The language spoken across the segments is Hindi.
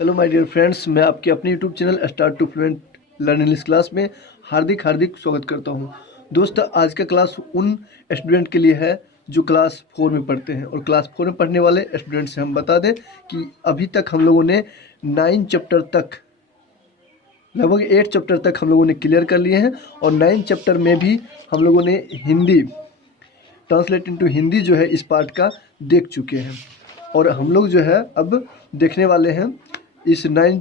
हेलो माय डियर फ्रेंड्स, मैं आपके अपने YouTube channel start to fluent learn English class में हार्दिक हार्दिक स्वागत करता हूं। दोस्तों, आज का क्लास उन स्टूडेंट के लिए है जो क्लास 4 में पढ़ते हैं और क्लास 4 में पढ़ने वाले स्टूडेंट से हम बता दें कि अभी तक हम लोगों ने 9 चैप्टर तक लगभग 8 चैप्टर तक हम लोगों ने क्लियर कर लिए हैं और 9 चैप्टर में भी हम लोगों ने हिंदी ट्रांसलेट इनटू हिंदी जो है इस पार्ट का देख चुके हैं। और हम लोग जो है अब देखने वाले हैं इस 9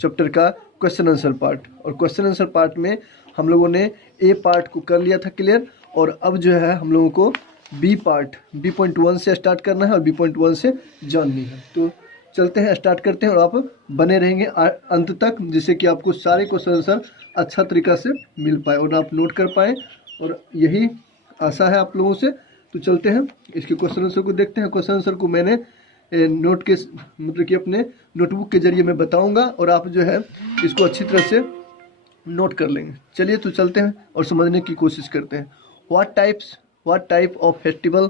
चैप्टर का क्वेश्चन आंसर पार्ट। और क्वेश्चन आंसर पार्ट में हम लोगों ने ए पार्ट को कर लिया था क्लियर, और अब जो है हम लोगों को बी पार्ट B.1 से स्टार्ट करना है और B.1 से जाननी है। तो चलते हैं, स्टार्ट करते हैं और आप बने रहेंगे अंत तक, जिससे कि आपको सारे क्वेश्चन आंसर अच्छा तरीका से मिल पाए और आप नोट कर पाए, और यही आशा है आप लोगों से। तो चलते हैं इसके क्वेश्चन आंसर को देखते हैं। क्वेश्चन आंसर को मैंने नोट के मतलब कि अपने नोटबुक के जरिए मैं बताऊंगा और आप जो है इसको अच्छी तरह से नोट कर लेंगे। चलिए तो चलते हैं और समझने की कोशिश करते हैं। What type of festival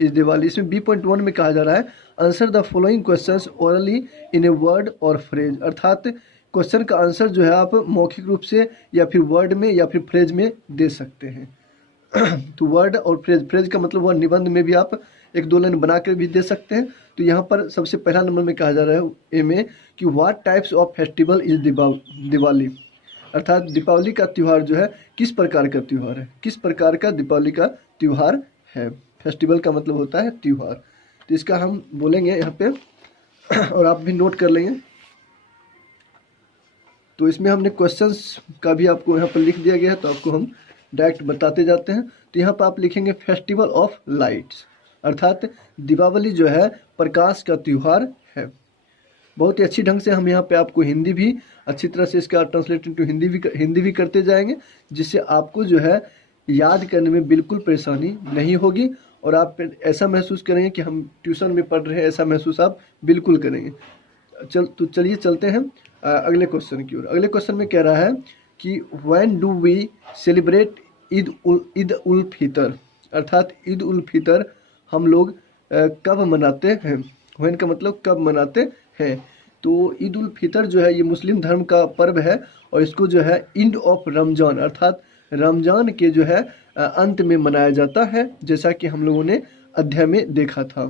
is Diwali. इसमें B.1 में कहा जा रहा है answer the following questions orally in a word और फ्रेज। अर्थात क्वेश्चन का आंसर जो है आप मौखिक रूप से या फिर वर्ड में या फिर फ्रेज में दे सकते हैं। तो वर्ड और फ्रेज का मतलब हुआ निबंध में भी आप एक दो लाइन बना कर भी दे सकते हैं। तो यहाँ पर सबसे पहला नंबर में कहा जा रहा है ए में कि what types of festival is Diwali. अर्थात दीपावली का त्यौहार जो है किस प्रकार का त्यौहार है, किस प्रकार का दीपावली का त्यौहार है। फेस्टिवल का मतलब होता है त्यौहार। तो इसका हम बोलेंगे यहाँ पे और आप भी नोट कर लेंगे। तो इसमें हमने क्वेश्चंस का भी आपको यहाँ पर लिख दिया गया है, तो आपको हम डायरेक्ट बताते जाते हैं। तो यहाँ पर आप लिखेंगे फेस्टिवल ऑफ लाइट्स, अर्थात दीपावली जो है प्रकाश का त्यौहार है। बहुत ही अच्छी ढंग से हम यहाँ पे आपको हिंदी भी अच्छी तरह से इसका ट्रांसलेट इनटू हिंदी भी करते जाएंगे, जिससे आपको जो है याद करने में बिल्कुल परेशानी नहीं होगी और आप ऐसा महसूस करेंगे कि हम ट्यूशन में पढ़ रहे हैं, ऐसा महसूस आप बिल्कुल करेंगे। चलिए चलते हैं अगले क्वेश्चन की ओर। अगले क्वेश्चन में कह रहा है कि when do we celebrate Eid ul Fitr. अर्थात ईद उल फितर हम लोग कब मनाते हैं। व्हेन का मतलब कब मनाते हैं। तो ईद उल फितर जो है ये मुस्लिम धर्म का पर्व है और इसको जो है एंड ऑफ रमजान अर्थात रमजान के जो है अंत में मनाया जाता है, जैसा कि हम लोगों ने अध्याय में देखा था।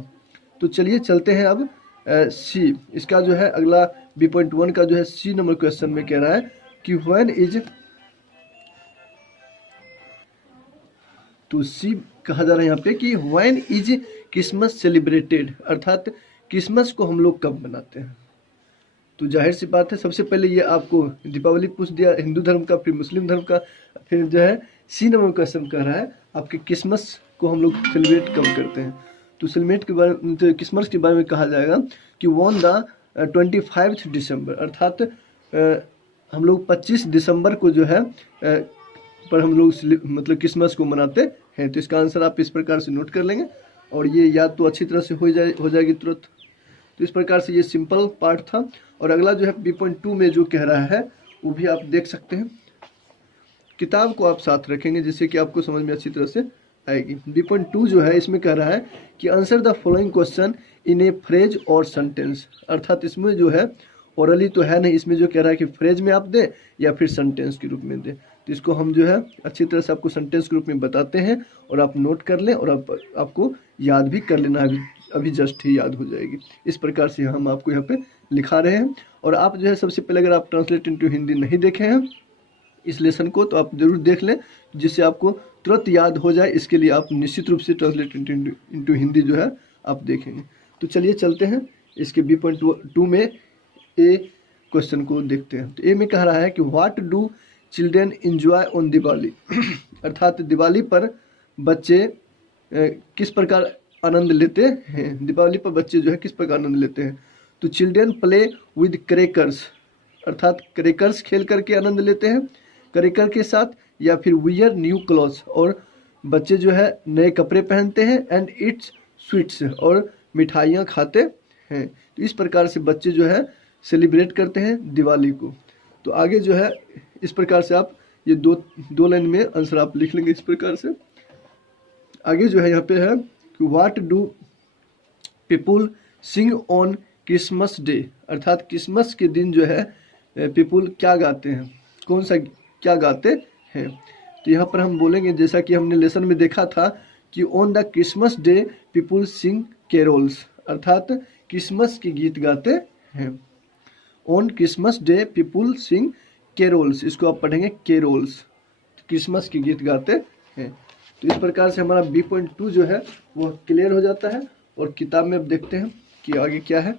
तो चलिए चलते हैं अब सी। इसका जो है अगला B.1 का जो है सी नंबर क्वेश्चन में कह रहा है कि व्हेन इज। तो सी कहा जा रहा है यहाँ पे कि व्हेन इज क्रिसमस सेलिब्रेटेड। अर्थात क्रिसमस को हम लोग कब मनाते हैं। तो जाहिर सी बात है, सबसे पहले ये आपको दीपावली पूछ दिया हिंदू धर्म का, फिर मुस्लिम धर्म का, फिर जो है सी नंबर क्वेश्चन कह रहा है आपके क्रिसमस को हम लोग सेलिब्रेट कब करते हैं। तो सेलिब्रेट के बारे में, तो क्रिसमस के बारे में कहा जाएगा कि ऑन द 25 दिसंबर। अर्थात हम लोग 25 दिसंबर को जो है पर हम लोग मतलब क्रिसमस को मनाते हैं। तो इसका आंसर आप इस प्रकार से नोट कर लेंगे और ये याद तो अच्छी तरह से हो जाएगी तुरंत। तो इस प्रकार से ये सिंपल पार्ट था। और अगला जो है B.2 में जो कह रहा है वो भी आप देख सकते हैं। किताब को आप साथ रखेंगे जिससे कि आपको समझ में अच्छी तरह से आएगी। B.2 जो है इसमें कह रहा है कि answer the following question in A phrase और सेंटेंस। अर्थात इसमें जो है ओरली तो है नहीं, इसमें जो कह रहा है कि फ्रेज में आप दें या फिर सेंटेंस के रूप में दें। तो इसको हम जो है अच्छी तरह से आपको सेंटेंस के रूप में बताते हैं और आप नोट कर लें और आपको याद भी कर लेना, अभी जस्ट ही याद हो जाएगी। इस प्रकार से हम आपको यहाँ पे लिखा रहे हैं। और आप जो है सबसे पहले अगर आप ट्रांसलेट इनटू हिंदी नहीं देखे हैं इस लेसन को, तो आप जरूर देख लें, जिससे आपको तुरंत याद हो जाए। इसके लिए आप निश्चित रूप से ट्रांसलेट इनटू हिंदी जो है आप देखेंगे। तो चलिए चलते हैं इसके B.2 में ए क्वेश्चन को देखते हैं। तो ए में कह रहा है कि what do children enjoy on Diwali. अर्थात दिवाली पर बच्चे किस प्रकार आनंद लेते हैं। दीपावली पर बच्चे जो है किस प्रकार आनंद लेते हैं। तो चिल्ड्रेन प्ले विद क्रैकर्स। अर्थात क्रैकर्स खेल करके आनंद लेते हैं क्रैकर के साथ, या फिर वियर न्यू क्लॉथ्स और बच्चे जो है नए कपड़े पहनते हैं, एंड इट्स स्वीट्स और मिठाइयाँ खाते हैं। तो इस प्रकार से बच्चे जो है सेलिब्रेट करते हैं दिवाली को। तो आगे जो है इस प्रकार से आप ये दो लाइन में आंसर आप लिख लेंगे इस प्रकार से। आगे जो है यहाँ पे है कि what do people sing on Christmas day. अर्थात क्रिसमस के दिन जो है पीपुल क्या गाते हैं, कौन सा क्या गाते हैं। तो यहाँ पर हम बोलेंगे, जैसा कि हमने लेसन में देखा था कि on the Christmas day people sing carols, अर्थात क्रिसमस के गीत गाते हैं। On Christmas day people sing carols, इसको आप पढ़ेंगे कैरोल्स, क्रिसमस के गीत गाते हैं। तो इस प्रकार से हमारा B.2 जो है वो क्लियर हो जाता है। और किताब में अब देखते हैं कि आगे क्या है।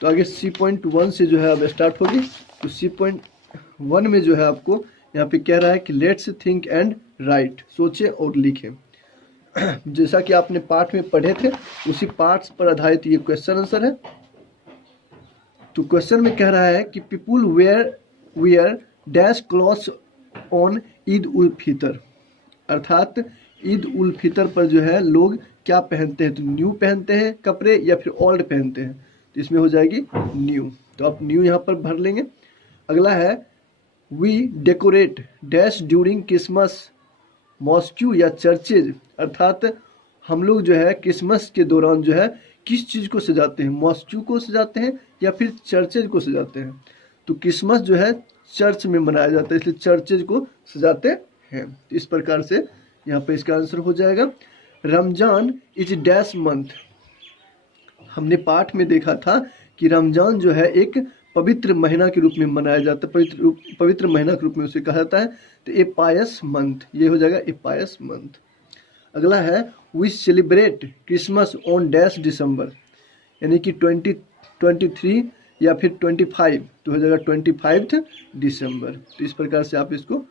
तो आगे C.1 से जो है अब स्टार्ट होगी। तो C.1 में जो है आपको यहाँ पे कह रहा है कि लेट्स थिंक एंड राइट, सोचें और लिखें। जैसा कि आपने पाठ में पढ़े थे उसी पाठ पर आधारित ये क्वेश्चन आंसर है। तो क्वेश्चन में कह रहा है कि people wear dash clothes on Eid ul Fitr, अर्थात ईद उल फितर पर जो है लोग क्या पहनते हैं। तो न्यू पहनते हैं कपड़े या फिर ओल्ड पहनते हैं। तो इसमें हो जाएगी न्यू, तो आप न्यू यहाँ पर भर लेंगे। अगला है we decorate dash during Christmas mosque या चर्चेज, अर्थात हम लोग जो है क्रिसमस के दौरान जो है किस चीज़ को सजाते हैं, मॉस्क्यू को सजाते हैं या फिर चर्चेज को सजाते हैं। तो क्रिसमस जो है चर्च में मनाया जाता है, इसलिए चर्चेज को सजाते हैं। तो इस प्रकार से यहाँ पे इसका आंसर हो जाएगा। रमजान इज डैश मंथ, हमने पाठ में देखा था कि रमजान जो है एक पवित्र महीना के रूप में मनाया जाता है, पवित्र महीना के रूप में उसे कहा जाता है। तो ए पायस मंथ, ये हो जाएगा ए पायस मंथ। अगला है we celebrate Christmas on dash December, यानी कि 23 या फिर 25, तो हो जाएगा 25 दिसंबर। तो इस प्रकार से आप इसको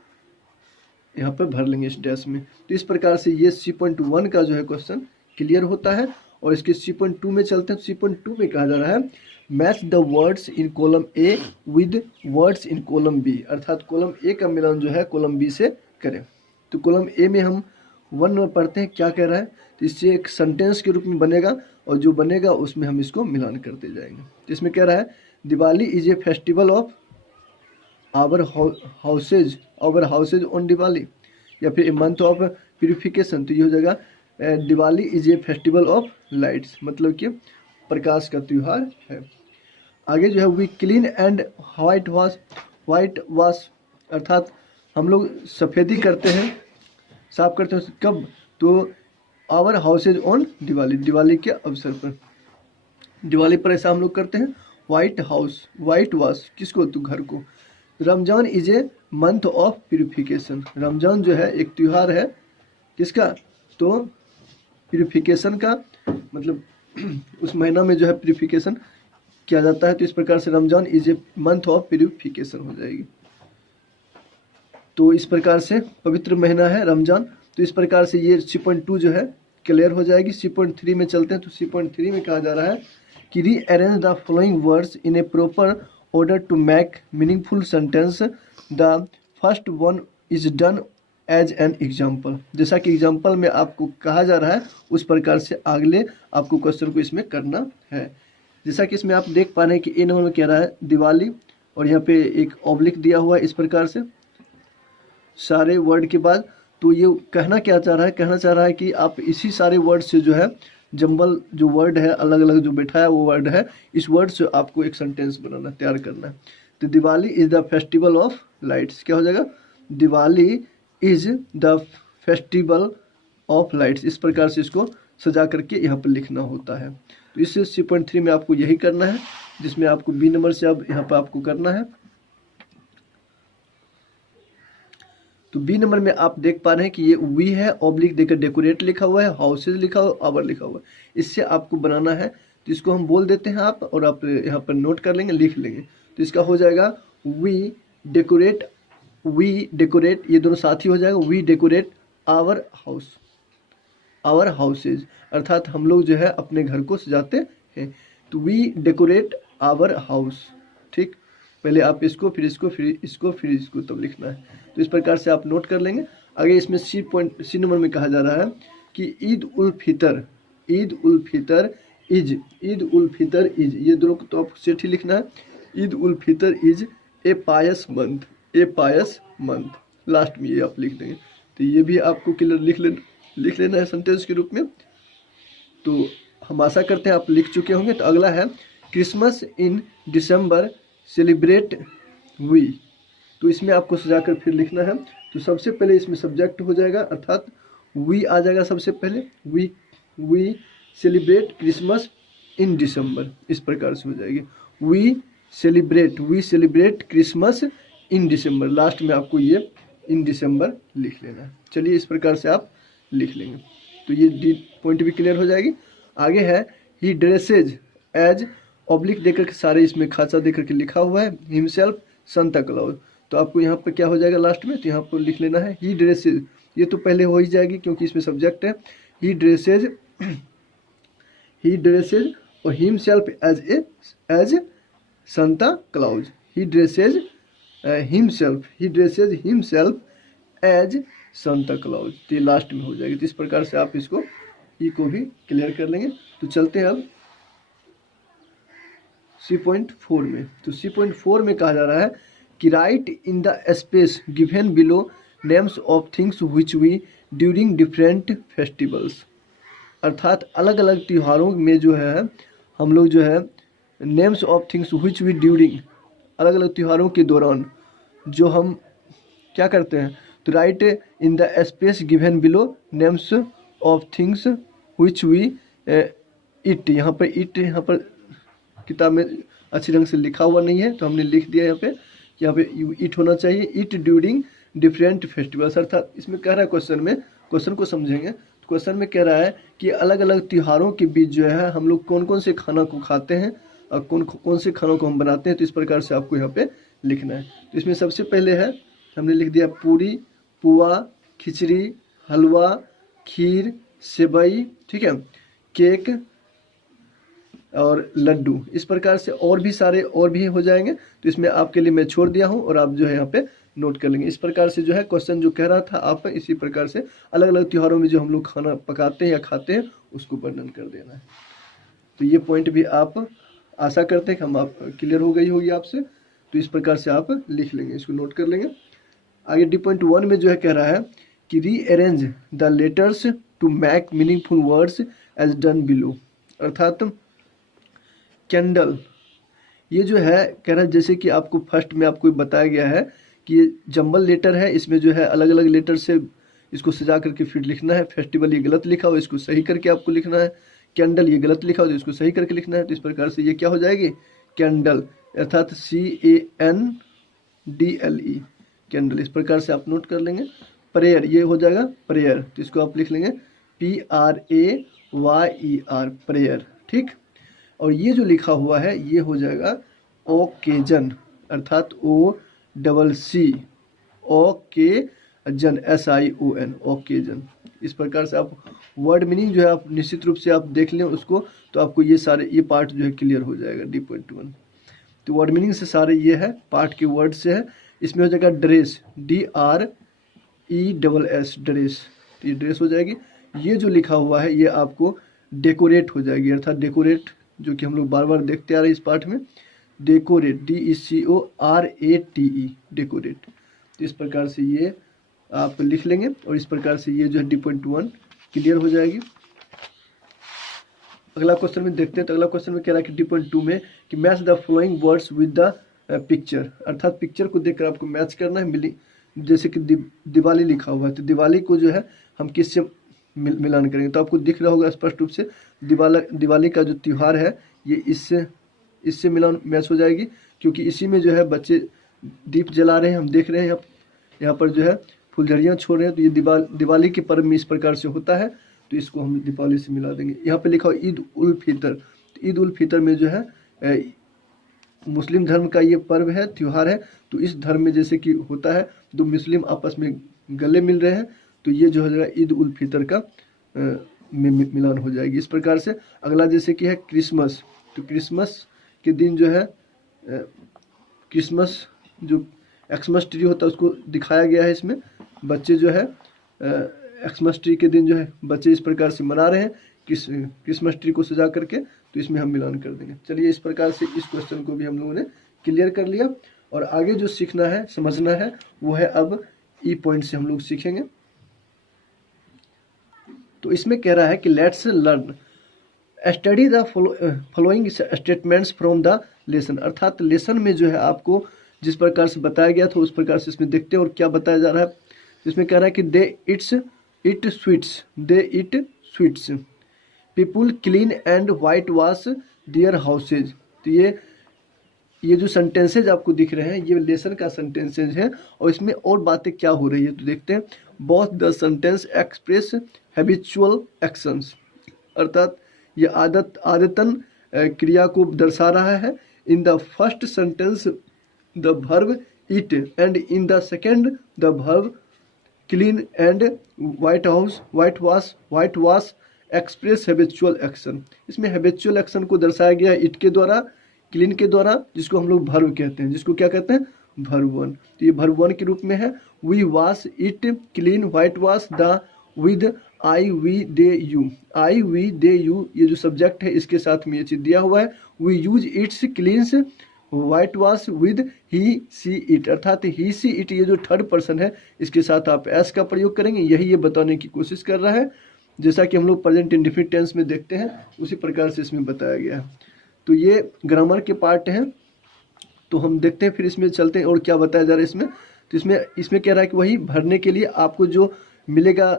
यहाँ पर भर लेंगे इस डैश में। तो इस प्रकार से ये C.1 का जो है क्वेश्चन क्लियर होता है। और इसके C.2 में चलते हैं। C.2 में कहा जा रहा है match the words in column A with words in column B, अर्थात कॉलम ए का मिलान जो है कॉलम बी से करें। तो कॉलम ए में हम 1 में पढ़ते हैं क्या कह रहा है। तो इससे एक सेंटेंस के रूप में बनेगा और जो बनेगा उसमें हम इसको मिलान करते जाएंगे। तो इसमें कह रहा है Diwali is a festival of our houses on Diwali, या फिर ए मंथ ऑफ प्यूरिफिकेशन। तो ये हो जाएगा Diwali is a festival of lights, मतलब कि प्रकाश का त्यौहार है। आगे जो है we clean and white wash, अर्थात हम लोग सफ़ेदी करते हैं, साफ करते हैं कब, तो our houses on Diwali, Diwali के अवसर पर, दिवाली पर ऐसा हम लोग करते हैं। वाइट वाश किसको, तो घर को। Ramzan is a month of purification, Ramzan जो है एक त्यौहार है किसका, तो प्यूरिफिकेशन का, मतलब उस महीना में जो है प्यूरिफिकेशन किया जाता है। तो इस प्रकार से Ramzan is a month of purification हो जाएगी। तो इस प्रकार से पवित्र महीना है रमजान। तो इस प्रकार से ये C.2 जो है क्लियर हो जाएगी। C.3 में चलते हैं। तो C.3 में कहा जा रहा है कि rearrange the following words in A proper order to make meaningful sentence, the first one is done as an example, जैसा कि एग्जाम्पल में आपको कहा जा रहा है उस प्रकार से अगले आपको क्वेश्चन को इसमें करना है। जैसा कि इसमें आप देख पा रहे हैं कि ए नंबर में कह रहा है दिवाली, और यहाँ पे एक ऑब्लिक दिया हुआ है इस प्रकार से सारे वर्ड के बाद। तो ये कहना क्या चाह रहा है, कहना चाह रहा है कि आप इसी सारे वर्ड से जो है जंबल जो वर्ड है, अलग अलग जो बैठा है वो वर्ड है, इस वर्ड से आपको एक सेंटेंस बनाना, तैयार करना है। तो Diwali is the festival of lights, क्या हो जाएगा, Diwali is the festival of lights. इस प्रकार से इसको सजा करके यहाँ पर लिखना होता है। तो इस C.3 में आपको यही करना है, जिसमें आपको B नंबर से अब यहाँ पर आपको करना है। तो B नंबर में आप देख पा रहे हैं कि ये वी है, ऑब्लिक देकर डेकोरेट लिखा हुआ है, हाउसेज लिखा हुआ है, आवर लिखा हुआ है। इससे आपको बनाना है, तो इसको हम बोल देते हैं आप, और आप यहाँ पर नोट कर लेंगे, लिख लेंगे। तो इसका हो जाएगा वी डेकोरेट, ये दोनों साथ ही हो जाएगा। वी डेकोरेट आवर हाउसेज, अर्थात हम लोग जो है अपने घर को सजाते हैं। तो वी डेकोरेट आवर हाउस, ठीक। पहले आप इसको, फिर इसको, फिर इसको, फिर इसको, तब लिखना है। तो इस प्रकार से आप नोट कर लेंगे। आगे इसमें C नंबर में कहा जा रहा है कि ईद उल फितर इज, ये दोनों को तो आपको सेठ ही लिखना है। Eid ul Fitr is a pious month, last में ये आप लिख देंगे। तो ये भी आपको क्लियर लिख लेना है सेंटेंस के रूप में। तो हम आशा करते हैं आप लिख चुके होंगे। तो अगला है Christmas in December celebrate we. तो इसमें आपको सजाकर फिर लिखना है। तो सबसे पहले इसमें सब्जेक्ट हो जाएगा, अर्थात वी आ जाएगा सबसे पहले। We celebrate Christmas in December, इस प्रकार से हो जाएगी। We celebrate Christmas in December. Last में आपको ये इन दिसंबर लिख लेना है। चलिए इस प्रकार से आप लिख लेंगे तो ये डी पॉइंट भी क्लियर हो जाएगी। आगे है ही ड्रेसेज एज, ऑब्लिक देकर के सारे इसमें खासा देकर के लिखा हुआ है, हिमसेल्फ सांता क्लॉज। तो आपको यहाँ पर क्या हो जाएगा लास्ट में, तो यहाँ पर लिख लेना है ही ड्रेसेज। ये तो पहले हो ही जाएगी क्योंकि इसमें सब्जेक्ट है। ही ड्रेसेज और himself as Santa Claus. He dresses himself as Santa Claus. तो ये लास्ट में हो जाएगी। तो इस प्रकार से आप इसको ई को भी क्लियर कर लेंगे। तो चलते हैं अब C.4 में। तो C.4 में कहा जा रहा है कि write in the space given below names of things which we during different festivals. अर्थात अलग अलग त्योहारों में जो है हम लोग जो है names of things which we during, अलग अलग त्योहारों के दौरान जो हम क्या करते हैं, तो write in the space given below names of things which we it. यहाँ पर इट, यहाँ पर किताब में अच्छी ढंग से लिखा हुआ नहीं है तो हमने लिख दिया यहाँ पे इट होना चाहिए। It during different festivals. अर्थात इसमें कह रहा है क्वेश्चन को समझेंगे। तो क्वेश्चन में कह रहा है कि अलग अलग त्योहारों के बीच जो है हम लोग कौन कौन से खाना को खाते हैं और कौन से खानों को हम बनाते हैं। तो इस प्रकार से आपको यहाँ पे लिखना है। तो इसमें सबसे पहले है, हमने लिख दिया पूरी, पुआ, खिचड़ी, हलवा, खीर, सेवई, ठीक है, केक और लड्डू। इस प्रकार से और भी हो जाएंगे। तो इसमें आपके लिए मैं छोड़ दिया हूँ और आप जो है यहाँ पे नोट कर लेंगे। इस प्रकार से जो है क्वेश्चन जो कह रहा था आप इसी प्रकार से अलग अलग त्योहारों में जो हम लोग खाना पकाते हैं या खाते हैं उसको वर्णन कर देना है। तो ये पॉइंट भी आप आशा करते हैं कि हम आप क्लियर हो गई होगी आपसे। तो इस प्रकार से आप लिख लेंगे, इसको नोट कर लेंगे। आगे D.1 में जो है कह रहा है कि rearrange the letters to make meaningful words as done below. अर्थात कैंडल, ये जो है कह रहा है जैसे कि आपको फर्स्ट में आपको बताया गया है कि ये जंबल लेटर है, इसमें जो है अलग अलग लेटर से इसको सजा करके फिर लिखना है। फेस्टिवल ये गलत लिखा हो, इसको सही करके आपको लिखना है। कैंडल ये गलत लिखा हो तो इसको सही करके लिखना है। तो इस प्रकार से ये क्या हो जाएगी, कैंडल, अर्थात CANDLE, कैंडल। इस प्रकार से आप नोट कर लेंगे। प्रेयर, ये हो जाएगा प्रेयर, तो इसको आप लिख लेंगे PRAYER, प्रेयर, ठीक। और ये जो लिखा हुआ है ये हो जाएगा ओकेजन, अर्थात OCC ओकेजन, SION, ओकेजन। इस प्रकार से आप वर्ड मीनिंग जो है आप निश्चित रूप से आप देख लें उसको, तो आपको ये पार्ट जो है क्लियर हो जाएगा D.1। तो वर्ड मीनिंग से सारे ये है, पार्ट के वर्ड से है। इसमें हो जाएगा ड्रेस, DRESS, ड्रेस, तो ये ड्रेस हो जाएगी। ये जो लिखा हुआ है ये आपको डेकोरेट हो जाएगी, अर्थात डेकोरेट जो कि हम लोग बार बार देखते आ रहे हैं इस पार्ट में, डेकोरेट, DECORATE, डेकोरेट। तो इस प्रकार से ये आप लिख लेंगे और इस प्रकार से ये जो है D.1 क्लियर हो जाएगी। अगला क्वेश्चन में देखते हैं। तो अगला क्वेश्चन में कह रहा है कि D.2 में कि match the following words with the picture, अर्थात पिक्चर को देखकर आपको मैच करना है। जैसे कि दिवाली लिखा हुआ है तो दिवाली को जो है हम किससे मिलान करेंगे, तो आपको दिख रहा होगा स्पष्ट रूप से दिवाली का जो त्यौहार है ये इससे मिलान मैच हो जाएगी, क्योंकि इसी में जो है बच्चे दीप जला रहे हैं, हम देख रहे हैं यहाँ पर जो है फुलझड़ियाँ छोड़ रहे हैं। तो ये दिवाली के पर्व में इस प्रकार से होता है, तो इसको हम दीपावली से मिला देंगे। यहाँ पे लिखा हो ईद उल फितर, तो ईद उल फितर में जो है मुस्लिम धर्म का ये पर्व है, त्यौहार है। तो इस धर्म में जैसे कि होता है दो मुस्लिम आपस में गले मिल रहे हैं, तो ये जो है ईद उल फितर का मिलान हो जाएगी। इस प्रकार से अगला जैसे कि है क्रिसमस, तो क्रिसमस के दिन जो है क्रिसमस जो एक्समस ट्री होता है उसको दिखाया गया है। इसमें बच्चे जो है एक्समस ट्री के दिन जो है बच्चे इस प्रकार से मना रहे हैं क्रिसमस ट्री को सजा करके, तो इसमें हम मिलान कर देंगे। चलिए इस प्रकार से इस क्वेश्चन को भी हम लोगों ने क्लियर कर लिया। और आगे जो सीखना है, समझना है, वो है अब ई पॉइंट से हम लोग सीखेंगे। तो इसमें कह रहा है कि let's learn study the following statements from the lesson, अर्थात लेसन में जो है आपको जिस प्रकार से बताया गया था उस प्रकार से इसमें देखते हैं और क्या बताया जा रहा है। इसमें कह रहा है कि they eat sweets people clean and white wash their houses. तो ये जो सेंटेंसेज आपको दिख रहे हैं ये लेसन का सेंटेंसेज है और इसमें और बातें क्या हो रही है तो देखते हैं। Both the sentence express habitual actions, अर्थात ये आदतन क्रिया को दर्शा रहा है। In the first sentence the verb eat and in the second the verb clean and white wash express habitual action. इसमें हैबिचुअल एक्शन को दर्शाया गया है इट के द्वारा, क्लीन के द्वारा, जिसको हम लोग वर्ब कहते हैं, जिसको क्या कहते हैं वर्ब वन। तो ये वर्ब वन के रूप में है। We wash it clean white wash the with I we they you, I we they you ये जो सब्जेक्ट है इसके साथ में ये चीज दिया हुआ है। We use its cleans white wash with he she it, अर्थात ही सी इट ये जो थर्ड पर्सन है इसके साथ आप एस का प्रयोग करेंगे। यही ये बताने की कोशिश कर रहा है, जैसा कि हम लोग प्रेजेंट इंडेफिनिट टेंस में देखते हैं उसी प्रकार से इसमें बताया गया है। तो ये ग्रामर के पार्ट हैं। तो हम देखते हैं फिर इसमें चलते हैं और क्या बताया जा रहा है इसमें। तो इसमें कह रहा है कि वही भरने के लिए आपको जो मिलेगा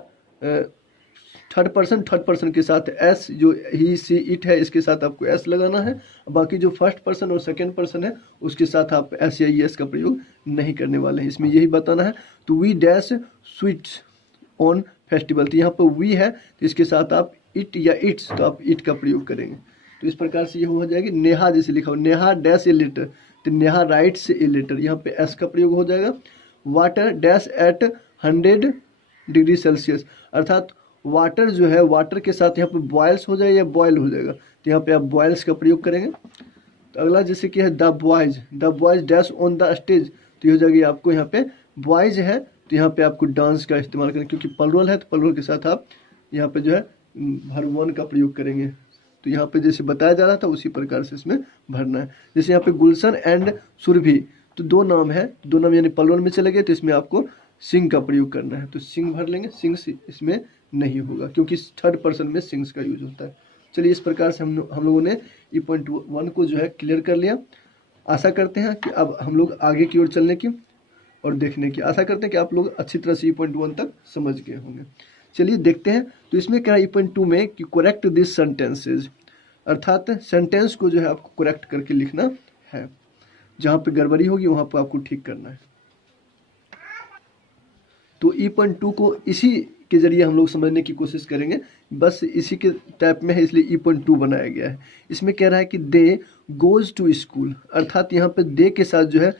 थर्ड पर्सन के साथ एस, जो ही सी इट है इसके साथ आपको एस लगाना है। बाकी जो फर्स्ट पर्सन और सेकंड पर्सन है उसके साथ आप एस या एस का प्रयोग नहीं करने वाले हैं, इसमें यही बताना है। तो we dash sweets on festival, तो यहाँ पर वी है तो इसके साथ आप इट या इट्स, तो आप इट का प्रयोग करेंगे। तो इस प्रकार से ये हो जाएगी। नेहा जैसे लिखा हो नेहा डैश ए लेटर, तो नेहा राइट्स ए लेटर, यहाँ पे एस का प्रयोग हो जाएगा। Water dash at 100 degree Celsius, अर्थात वाटर जो है वाटर के साथ यहाँ पे बॉयल्स हो जाएगा या बॉयल हो जाएगा, तो यहाँ पे आप बॉयल्स का प्रयोग करेंगे। तो अगला जैसे कि है the boys dash on the stage, तो ये हो जाएगी आपको यहाँ पे बॉयज है तो यहाँ पे आपको डांस का इस्तेमाल करें, क्योंकि प्लुरल है तो प्लुरल के साथ आप यहाँ पे जो है वर्ब वन का प्रयोग करेंगे। तो यहाँ पे जैसे बताया जा रहा था उसी प्रकार से इसमें भरना है। जैसे यहाँ पे गुलशन एंड सुरभि, तो दो नाम है, दो नाम यानी प्लुरल में चले गए तो इसमें आपको सिंह का प्रयोग करना है, तो सिंह भर लेंगे। सिंह इसमें नहीं होगा क्योंकि थर्ड पर्सन में सिंग्स का यूज होता है। चलिए इस प्रकार से हम लोगों ने E.1 को जो है क्लियर कर लिया। आशा करते हैं कि अब हम लोग आगे की ओर चलने की और देखने की आशा करते हैं कि आप लोग अच्छी तरह से E.1 तक समझ गए होंगे। चलिए देखते हैं। तो इसमें क्या है E.2 में कि करेक्ट दिस सेंटेंसेज, अर्थात सेंटेंस को जो है आपको करेक्ट करके लिखना है, जहाँ पे गड़बड़ी होगी वहाँ पर आपको ठीक करना है। तो E.2 को इसी के जरिए हम लोग समझने की कोशिश करेंगे, बस इसी के टाइप में है इसलिए E.2 बनाया गया है। इसमें कह रहा है कि दे गोज टू स्कूल, अर्थात यहाँ पे दे के साथ जो है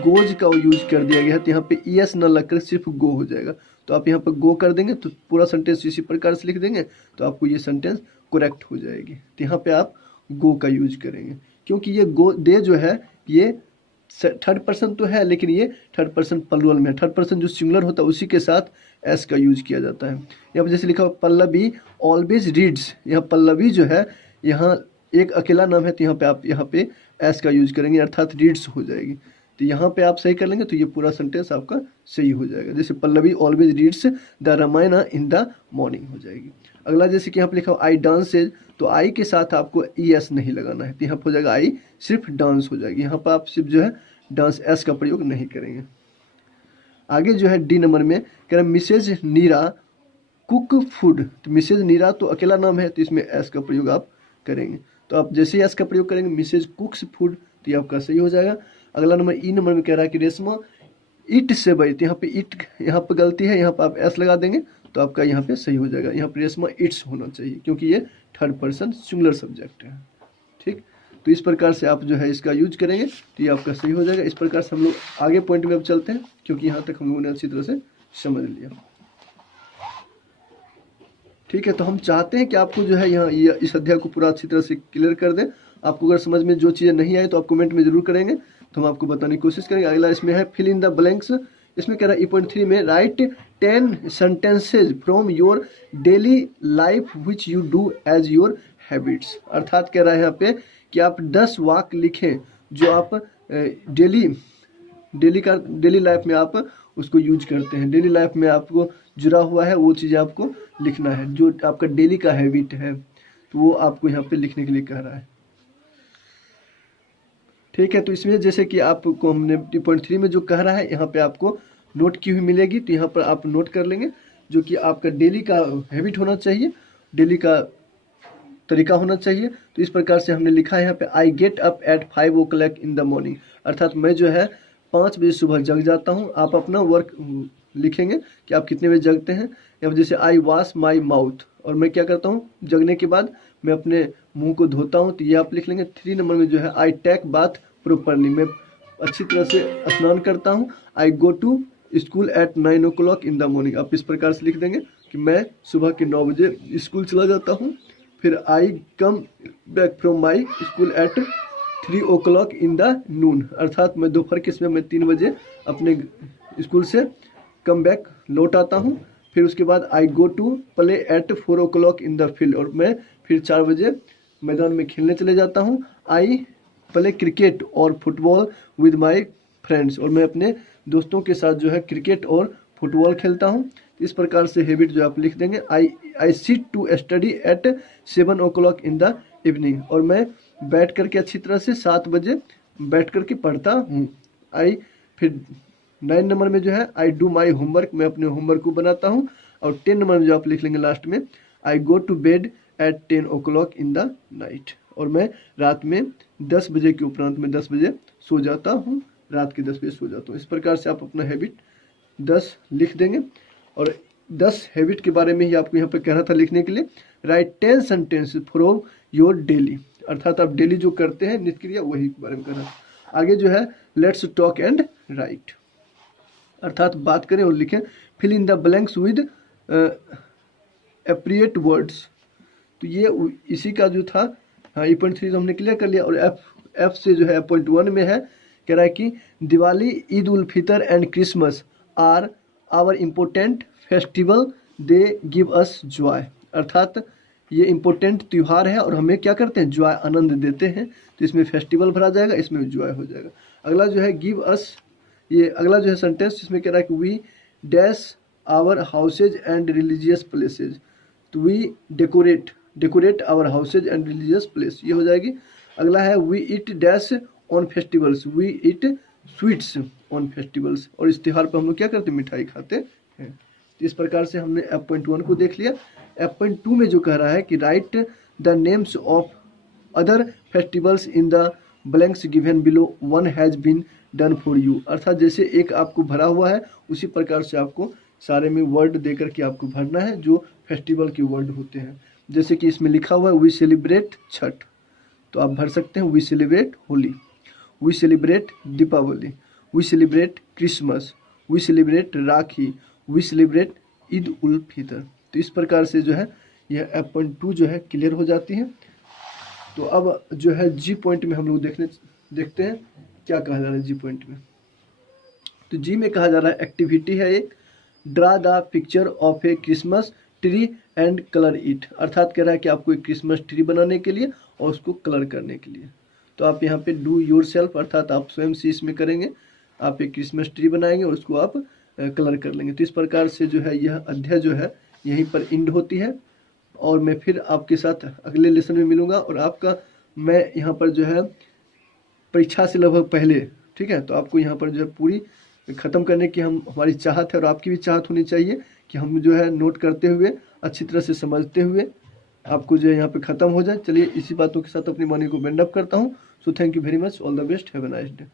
गोज का यूज कर दिया गया है, तो यहाँ पे ES न लगकर सिर्फ गो हो जाएगा। तो आप यहाँ पर गो कर देंगे तो पूरा सेंटेंस इसी प्रकार से लिख देंगे तो आपको ये सेंटेंस करेक्ट हो जाएगी। तो यहाँ पे आप गो का यूज करेंगे, क्योंकि ये गो दे जो है ये थर्ड पर्सन तो है लेकिन ये थर्ड पर्सन प्लुरल में, थर्ड पर्सन जो सिंगुलर होता है उसी के साथ एस का यूज किया जाता है। यहाँ पर जैसे लिखा हुआ पल्लवी ऑलवेज रीड्स, यहाँ पल्लवी जो है यहाँ एक अकेला नाम है तो यहाँ पे आप यहाँ पे एस का यूज करेंगे, अर्थात रीड्स हो जाएगी। तो यहाँ पे आप सही कर लेंगे तो ये पूरा सेंटेंस आपका सही हो जाएगा। जैसे Pallavi always reads the Ramayana in the morning हो जाएगी। अगला जैसे कि यहाँ पे लिखा हुआ आई डांसेज, तो आई के साथ आपको ES नहीं लगाना है, तो यहाँ पर हो जाएगा आई सिर्फ डांस हो जाएगी। यहाँ पर आप सिर्फ जो है डांस एस का प्रयोग नहीं करेंगे। आगे जो है डी नंबर में कह रहा है मिसेज नीरा कुक फूड, तो मिसेज नीरा तो अकेला नाम है तो इसमें एस का प्रयोग आप करेंगे। तो आप जैसे ही एस का प्रयोग करेंगे मिसेज कुक्स फूड तो ये आपका सही हो जाएगा। अगला नंबर ई नंबर में कह रहा है कि रेशमा इट से बई, तो यहाँ पे इट यहाँ पे गलती है, यहाँ पे आप एस लगा देंगे तो आपका यहाँ पे सही हो जाएगा। यहाँ पे रेशमा इट्स होना चाहिए क्योंकि ये थर्ड पर्सन सिंगुलर सब्जेक्ट है। ठीक, तो इस प्रकार से आप जो है इसका यूज करेंगे तो ये आपका सही हो जाएगा। इस प्रकार से हम लोग आगे पॉइंट में अब चलते हैं, क्योंकि यहाँ तक हम लोगों ने अच्छी तरह से समझ लिया। ठीक है, तो हम चाहते हैं कि आपको जो है यहाँ इस अध्याय को पूरा अच्छी तरह से क्लियर कर दें। आपको अगर समझ में जो चीज़ें नहीं आई तो आप कमेंट में जरूर करेंगे, तो हम आपको बताने की कोशिश करेंगे। अगला इसमें है फिल इन द ब्लैंक्स। इसमें कह रहा है E.3 में write 10 sentences from your daily life which you do as your habits, अर्थात कह रहा है यहाँ पे कि आप 10 वाक्य लिखें जो आप डेली लाइफ में आप उसको यूज करते हैं, डेली लाइफ में आपको जुड़ा हुआ है वो चीज़ें आपको लिखना है जो आपका डेली का हैबिट है। तो वो आपको यहाँ पे लिखने के लिए कह रहा है। ठीक है, तो इसमें जैसे कि आपको हमने 2.3 में जो कह रहा है यहाँ पे आपको नोट की हुई मिलेगी, तो यहाँ पर आप नोट कर लेंगे, जो कि आपका डेली का हैबिट होना चाहिए, डेली का तरीका होना चाहिए। तो इस प्रकार से हमने लिखा है यहाँ पे, I get up at 5 o'clock in the morning, अर्थात मैं जो है 5 बजे सुबह जग जाता हूँ। आप अपना वर्क लिखेंगे कि आप कितने बजे जगते हैं। या जैसे आई वॉश माई माउथ, और मैं क्या करता हूँ जगने के बाद मैं अपने मुंह को धोता हूँ, तो ये आप लिख लेंगे। 3 नंबर में जो है, आई टेक बाथ प्रोपरली, मैं अच्छी तरह से स्नान करता हूँ। I go to school at 9 o'clock in the morning, आप इस प्रकार से लिख देंगे कि मैं सुबह के 9 बजे स्कूल चला जाता हूँ। फिर I come back from my school at 3 o'clock in the noon, अर्थात मैं दोपहर के समय में 3 बजे अपने स्कूल से कम बैक लौट आता हूँ। फिर उसके बाद I go to play at 4 o'clock in the field, और मैं फिर 4 बजे मैदान में खेलने चले जाता हूँ। आई प्ले क्रिकेट और फुटबॉल विद माई फ्रेंड्स, और मैं अपने दोस्तों के साथ जो है क्रिकेट और फुटबॉल खेलता हूँ। इस प्रकार से हैबिट जो आप लिख देंगे। I sit to study at 7 o'clock in the evening, और मैं बैठ करके अच्छी तरह से 7 बजे बैठ करके पढ़ता हूँ। आई फिर 9 नंबर में जो है, आई डू माई होमवर्क, मैं अपने होमवर्क को बनाता हूँ। और 10 नंबर में जो आप लिख लेंगे लास्ट में, I go to bed at 10 o'clock in the night, और मैं रात में 10 बजे के उपरांत में 10 बजे सो जाता हूँ, रात के 10 बजे सो जाता हूँ। इस प्रकार से आप अपना हैबिट 10 लिख देंगे। और 10 हैबिट के बारे में ही आपको यहाँ पे कह रहा था लिखने के लिए। Right 10 sentence from your daily, अर्थात आप डेली जो करते हैं नित्य क्रिया, वही के बारे में कह रहा था। आगे जो है, लेट्स टॉक एंड राइट, अर्थात बात करें और लिखें। Fill in the blanks with appropriate words, तो ये इसी का जो था। हाँ, E.3 तो हमने क्लियर कर लिया। और एफ से जो है पॉइंट 1 में है, कह रहा है कि Diwali, Eid ul Fitr and Christmas are our important festival, they give us joy, अर्थात ये इम्पोर्टेंट त्यौहार है और हमें क्या करते हैं, जॉय, आनंद देते हैं। तो इसमें फेस्टिवल भरा जाएगा, इसमें जॉय हो जाएगा। अगला जो है गिव अस, ये अगला जो है सेंटेंस, इसमें कह रहा है कि we dash our houses and religious places, तो we decorate our houses and religious place, ये हो जाएगी। अगला है we eat dash on festivals, we eat sweets on festivals, और इस त्यौहार पर हम लोग क्या करते हैं, मिठाई खाते हैं। तो इस प्रकार से हमने F.1 को देख लिया। F.2 में जो कह रहा है कि write the names of other festivals in the blanks given below, one has been done for you, अर्थात जैसे एक आपको भरा हुआ है उसी प्रकार से आपको सारे में वर्ड दे करके आपको भरना है जो फेस्टिवल के वर्ड होते हैं। जैसे कि इसमें लिखा हुआ है वी सेलिब्रेट छठ, तो आप भर सकते हैं we celebrate Holi, we celebrate Deepavali, we celebrate Christmas, we celebrate Rakhi, we celebrate Eid ul Fitr. तो इस प्रकार से जो है यह F.2 जो है क्लियर हो जाती है। तो अब जो है जी पॉइंट में हम लोग देखते हैं क्या कहा जा रहा है जी पॉइंट में। तो जी में कहा जा रहा है एक्टिविटी है एक, draw the picture of A Christmas tree and colour it, अर्थात कह रहा है कि आपको एक क्रिसमस ट्री बनाने के लिए और उसको कलर करने के लिए। तो आप यहाँ पे डू योर सेल्फ, अर्थात आप स्वयं से इसमें करेंगे, आप एक क्रिसमस ट्री बनाएंगे और उसको आप कलर कर लेंगे। तो इस प्रकार से जो है यह अध्याय जो है यहीं पर एंड होती है, और मैं फिर आपके साथ अगले लेसन में मिलूंगा। और आपका मैं यहाँ पर जो है परीक्षा से लगभग पहले, ठीक है, तो आपको यहाँ पर जो है पूरी ख़त्म करने की हमारी चाहत है, और आपकी भी चाहत होनी चाहिए कि हम जो है नोट करते हुए अच्छी तरह से समझते हुए आपको जो है यहाँ पे ख़त्म हो जाए। चलिए इसी बातों के साथ अपनी मॉर्निंग को बेंड अप करता हूँ। So thank you very much, all the best, have a nice day.